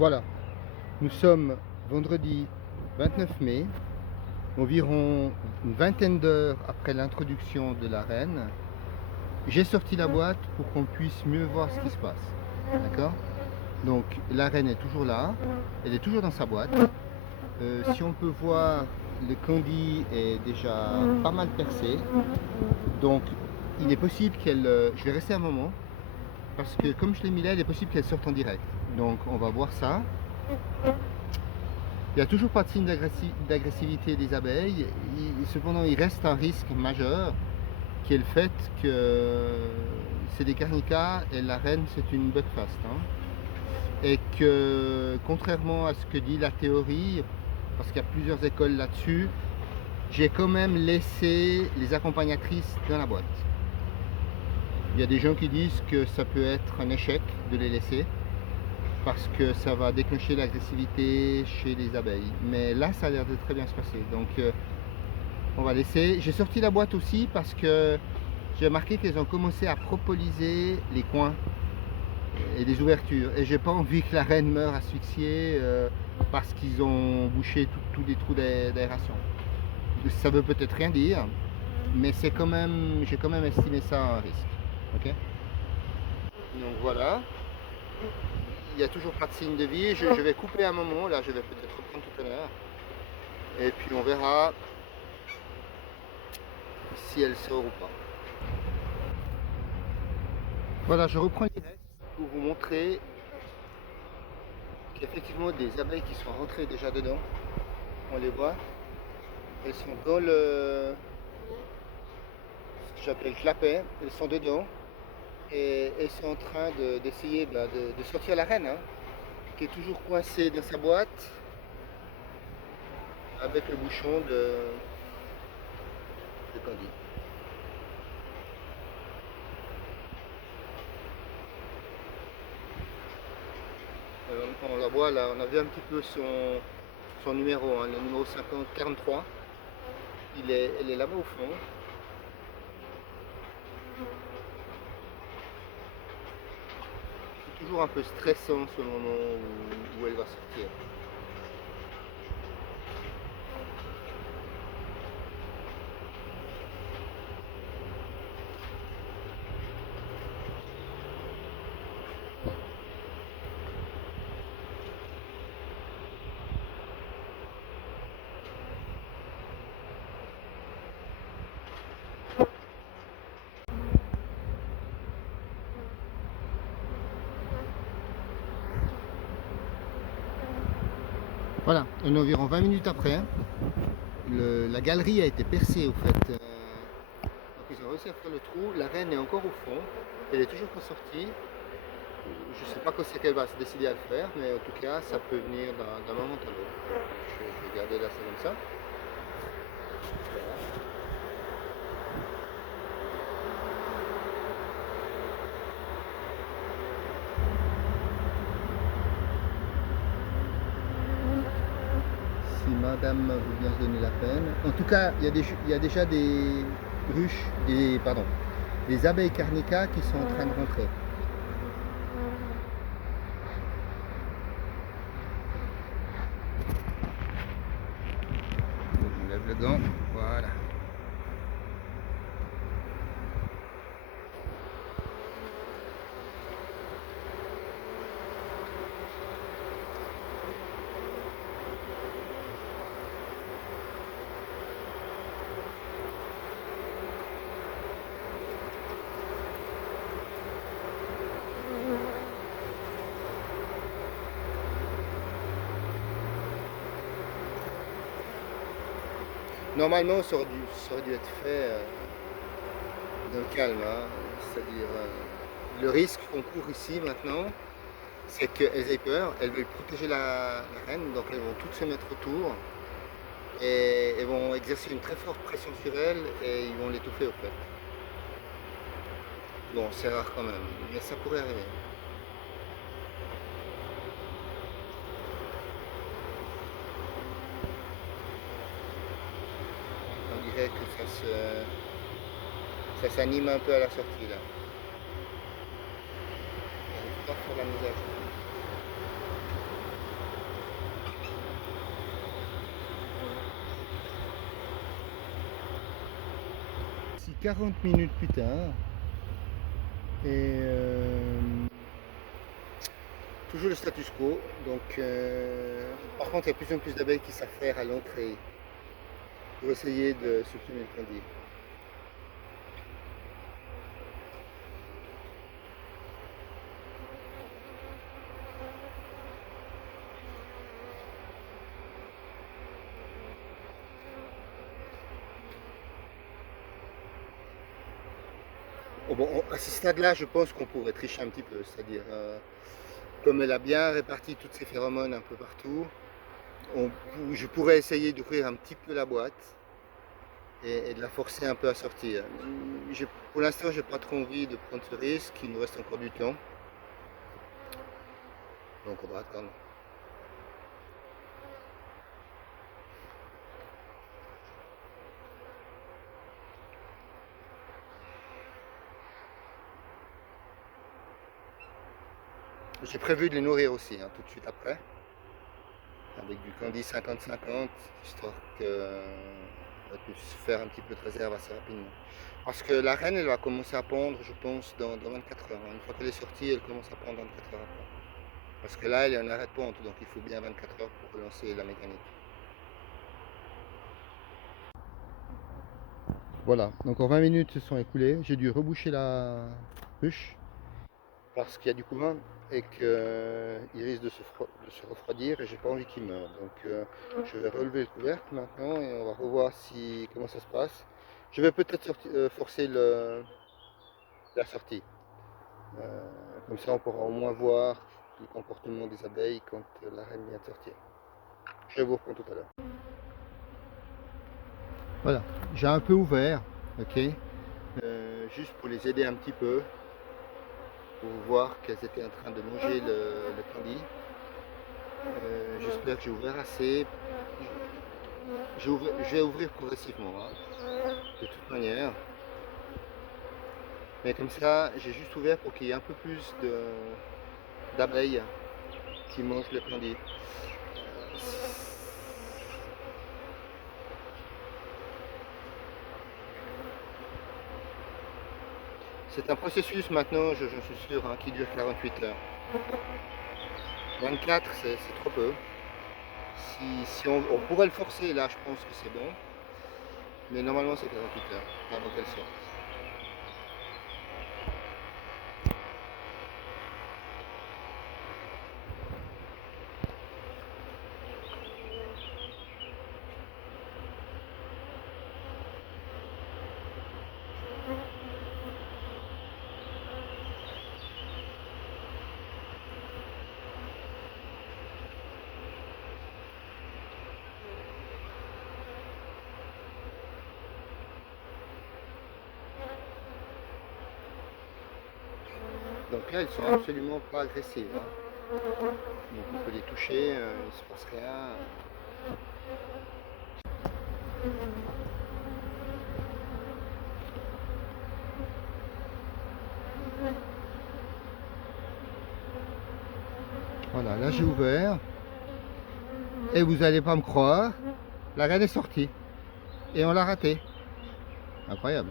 Voilà, nous sommes vendredi 29 mai, environ une vingtaine d'heures après l'introduction de la reine. J'ai sorti la boîte pour qu'on puisse mieux voir ce qui se passe. D'accord? Donc la reine est toujours là, elle est toujours dans sa boîte. Si on peut voir, le candy est déjà pas mal percé. Donc il est possible qu'elle... je vais rester un moment, parce que comme je l'ai mis là, il est possible qu'elle sorte en direct. Donc on va voir ça. Il n'y a toujours pas de signe d'agressivité des abeilles. Cependant, il reste un risque majeur qui est le fait que c'est des carnicas et la reine c'est une buckfast. Et que contrairement à ce que dit la théorie, parce qu'il y a plusieurs écoles là-dessus, j'ai quand même laissé les accompagnatrices dans la boîte. Il y a des gens qui disent que ça peut être un échec de les laisser, parce que ça va déclencher l'agressivité chez les abeilles. Mais là, ça a l'air de très bien se passer. Donc, on va laisser. J'ai sorti la boîte aussi parce que j'ai remarqué qu'elles ont commencé à propoliser les coins et les ouvertures. Et j'ai pas envie que la reine meure asphyxiée parce qu'ils ont bouché tous les trous d'aération. Ça veut peut-être rien dire, mais c'est quand même, j'ai quand même estimé ça un risque. Ok? Donc voilà. Il n'y a toujours pas de signe de vie. Je vais couper un moment, là je vais peut-être reprendre tout à l'heure. Et puis on verra si elle sort ou pas. Voilà, je reprends direct pour vous montrer qu'il y a effectivement des abeilles qui sont rentrées déjà dedans. On les voit. Elles sont dans le... ce que j'appelle le clapet. Elles sont dedans. Et elles sont en train d'essayer de sortir la reine, qui est toujours coincée dans sa boîte avec le bouchon de candy. On la voit là, on a vu un petit peu son numéro, le numéro 43. Elle est là-bas au fond. C'est toujours un peu stressant ce moment où elle va sortir. Voilà, on est environ 20 minutes après. La galerie a été percée au fait. Donc ils ont réussi à faire le trou. La reine est encore au fond. Elle est toujours pas sortie. Je ne sais pas quand c'est qu'elle va se décider à le faire, mais en tout cas, ça peut venir d'un moment à l'autre. Je vais garder là, c'est comme ça. Voilà. Si madame veut bien se donner la peine. En tout cas, il y a déjà des ruches, des abeilles carnicas qui sont en train de rentrer. On lève le gant, voilà. Normalement, ça aurait dû être fait dans le calme, c'est-à-dire le risque qu'on court ici maintenant, c'est qu'elles aient peur, elles veulent protéger la reine, donc elles vont toutes se mettre autour et elles vont exercer une très forte pression sur elle et ils vont l'étouffer au fait. Bon, c'est rare quand même, mais ça pourrait arriver. On dirait que ça s'anime un peu à la sortie là. J'arrive pas à faire la mise à jour. 40 minutes plus tard. Et toujours le status quo. Donc, par contre, il y a de plus en plus d'abeilles qui s'affairent à l'entrée pour essayer de supprimer le candide. Oh bon, à ce stade-là, je pense qu'on pourrait tricher un petit peu, c'est-à-dire, comme elle a bien réparti toutes ses phéromones un peu partout, je pourrais essayer d'ouvrir un petit peu la boîte et de la forcer un peu à sortir. Pour l'instant, j'ai pas trop envie de prendre ce risque, il nous reste encore du temps. Donc on va attendre. J'ai prévu de les nourrir aussi, hein, tout de suite après, avec du candy 50-50, histoire qu'elle puisse faire un petit peu de réserve assez rapidement. Parce que la reine, elle va commencer à pondre, je pense, dans 24 heures. Une fois qu'elle est sortie, elle commence à pondre 24 heures après. Parce que là, elle est en arrêt de ponte, donc il faut bien 24 heures pour relancer la mécanique. Voilà, donc en 20 minutes se sont écoulées. J'ai dû reboucher la ruche parce qu'il y a du courant et qu'il risque de se refroidir et j'ai pas envie qu'il meure. Donc je vais relever le couvercle maintenant et on va revoir comment ça se passe. Je vais peut-être forcer la sortie. Comme ça on pourra au moins voir le comportement des abeilles quand la reine vient de sortir. Je vous reprends tout à l'heure. Voilà, j'ai un peu ouvert, ok, juste pour les aider un petit peu, pour voir qu'elles étaient en train de manger le candy. J'espère que j'ai ouvert assez. Je vais ouvrir progressivement, hein, de toute manière. Mais comme ça, j'ai juste ouvert pour qu'il y ait un peu plus d'abeilles qui mangent le candy. C'est un processus maintenant, je suis sûr, hein, qui dure 48 heures. 24, c'est trop peu. Si on pourrait le forcer, là, je pense que c'est bon. Mais normalement, c'est 48 heures avant qu'elle sorte. Donc là, elles sont absolument pas agressives, hein. Donc on peut les toucher, il ne se passe rien. Voilà, là j'ai ouvert. Et vous n'allez pas me croire, la reine est sortie. Et on l'a ratée. Incroyable.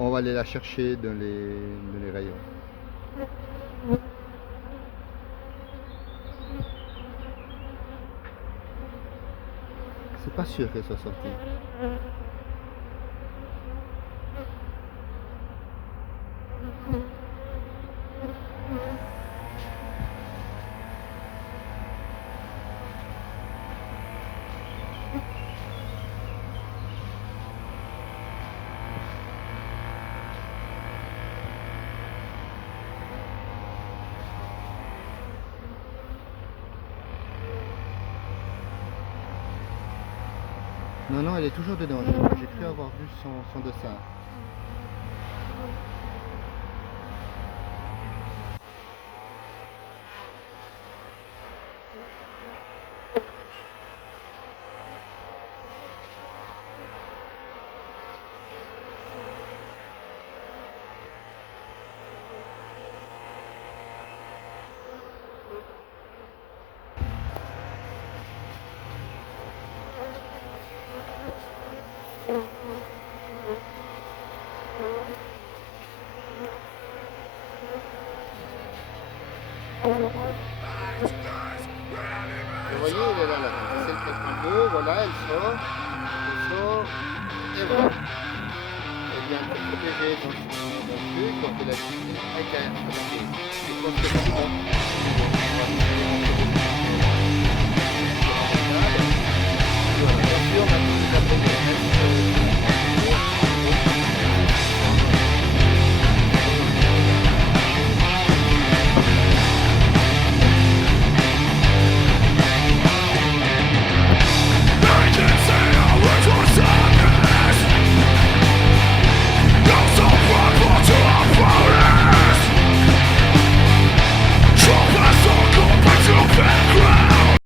On va aller la chercher dans les rayons. C'est pas sûr qu'elle soit sortie. Non, non, elle est toujours dedans. J'ai cru avoir vu son dessin. Vous voyez, elle est là, la reine. C'est le 82, voilà, elle sort, et voilà. Elle vient tout protéger dans le truc, donc elle a dit, avec un, attendez, je pense que